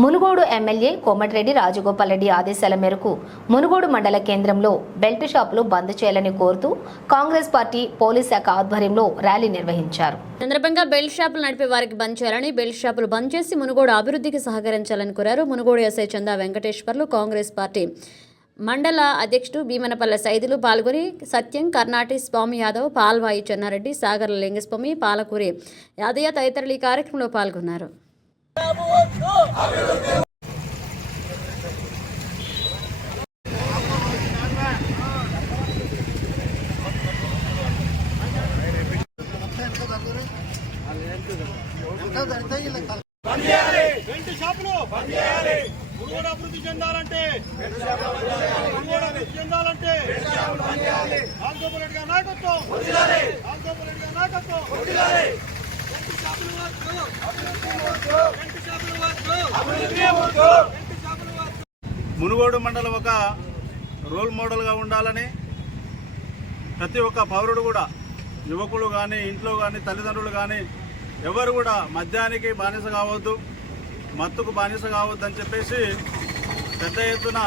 Munugode MLA Komatireddy Rajagopal Reddy ఆదేశాల మేరకు మునుగోడు మండల కేంద్రంలో బెల్ట్ షాపులు బంద్ చేయాలని కోరుతూ కాంగ్రెస్ పార్టీ పోలీస్ శాఖ ఆధ్వర్యంలో ర్యాలీ నిర్వహించారు. సందర్భంగా బెల్ట్ షాపులు నడిపే వారికి బంద్ చేయాలని, బెల్ట్ షాపులు బంద్ చేసి మునుగోడు అభివృద్ధికి సహకరించాలని కోరారు. మునుగోడు ఎస్ఐ చందా వెంకటేశ్వర్లు, కాంగ్రెస్ పార్టీ మండల అధ్యక్షుడు భీమనపల్లె సైదులు పాల్గొని సత్యం, కర్ణాటి, స్వామి యాదవ్, పాల్వాయి చెన్నారెడ్డి, సాగర్ల లింగస్వామి, పాలకూరి యాదయ్య తదితరులు ఈ కార్యక్రమంలో పాల్గొన్నారు. బెల్ట్ షాపులు మునుగోడు అభివృద్ధి చెందాలంటే రాజగోపాల్ రెడ్డి గారి నాయకత్వం, మునుగోడు మండలం ఒక రోల్ మోడల్గా ఉండాలని ప్రతి ఒక్క పౌరుడు కూడా, యువకులు కానీ, ఇంట్లో కానీ, తల్లిదండ్రులు కానీ ఎవరు కూడా మద్యానికి బానిస కావద్దు, మత్తుకు బానిస కావద్దు అని చెప్పేసి పెద్ద ఎత్తున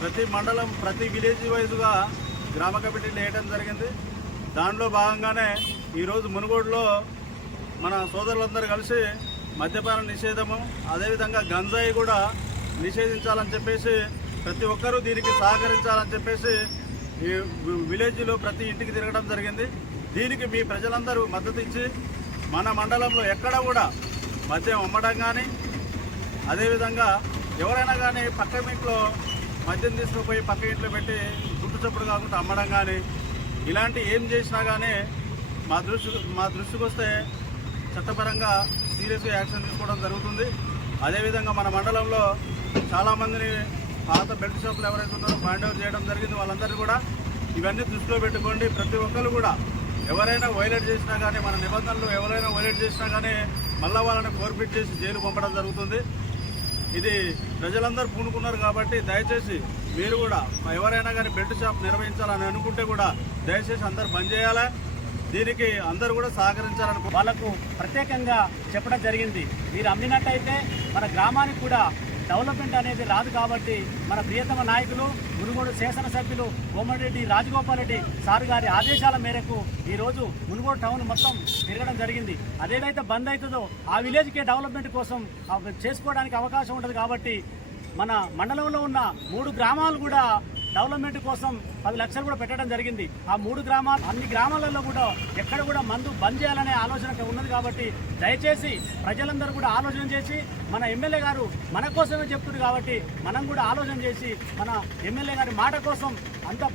ప్రతి మండలం, ప్రతి విలేజ్ వైజ్గా గ్రామ కమిటీలు వేయడం జరిగింది. దానిలో భాగంగానే ఈరోజు మునుగోడులో మన సోదరులందరూ కలిసి మద్యపాన నిషేధము, అదేవిధంగా గంజాయి కూడా నిషేధించాలని చెప్పేసి ప్రతి ఒక్కరూ దీనికి సహకరించాలని చెప్పేసి ఈ విలేజ్లో ప్రతి ఇంటికి తిరగడం జరిగింది. దీనికి మీ ప్రజలందరూ మద్దతు ఇచ్చి మన మండలంలో ఎక్కడ కూడా మద్యం అమ్మడం కానీ, అదేవిధంగా ఎవరైనా కానీ పక్క ఇంట్లో మద్యం తీసుకుపోయి పక్క ఇంట్లో పెట్టి గుట్టు చప్పుడు కాకుండా అమ్మడం కానీ, ఇలాంటి ఏం చేసినా కానీ మా దృష్టికి వస్తే చట్టపరంగా సీరియస్గా యాక్షన్ తీసుకోవడం జరుగుతుంది. అదేవిధంగా మన మండలంలో చాలామందిని పాత బెల్ట్ షాపులు ఎవరైతే ఉన్నారో ఫైండ్ అవుట్ చేయడం జరిగింది. వాళ్ళందరినీ కూడా ఇవన్నీ దృష్టిలో పెట్టుకోండి. ప్రతి ఒక్కరు కూడా ఎవరైనా వైలేట్ చేసినా కానీ, మన నిబంధనలు ఎవరైనా వైలేట్ చేసినా కానీ మళ్ళీ వాళ్ళని ఫోర్ఫిట్ చేసి జైలు పంపడం జరుగుతుంది. ఇది ప్రజలందరూ పూనుకున్నారు కాబట్టి దయచేసి మీరు కూడా ఎవరైనా కానీ బెల్ట్ షాప్ నిర్వహించాలని అనుకుంటే కూడా దయచేసి అందరూ బంద్ చేయాలి. దీనికి అందరూ కూడా సహకరించాలని వాళ్లకు ప్రత్యేకంగా చెప్పడం జరిగింది. మీరు అమ్మినట్టయితే మన గ్రామానికి కూడా డెవలప్మెంట్ అనేది రాదు. కాబట్టి మన ప్రియతమ నాయకులు మునుగోడు శాసనసభ్యులు కోమటిరెడ్డి రాజగోపాల్ రెడ్డి సార్ గారి ఆదేశాల మేరకు ఈరోజు మునుగోడు టౌన్ మొత్తం తిరగడం జరిగింది. అదేదైతే బంద్ అవుతుందో ఆ విలేజ్కే డెవలప్మెంట్ కోసం చేసుకోవడానికి అవకాశం ఉంటుంది. కాబట్టి మన మండలంలో ఉన్న 3 గ్రామాలు కూడా డెవలప్మెంట్ కోసం 10 లక్షలు కూడా పెట్టడం జరిగింది. ఆ 3 గ్రామాలు, అన్ని గ్రామాలలో కూడా ఎక్కడ కూడా మందు బంద్ చేయాలనే ఆలోచన ఉన్నది. కాబట్టి దయచేసి ప్రజలందరూ కూడా ఆలోచన చేసి, మన ఎమ్మెల్యే గారు మన కోసమే చెప్తున్నారు కాబట్టి మనం కూడా ఆలోచన చేసి మన ఎమ్మెల్యే గారి మాట కోసం అంతా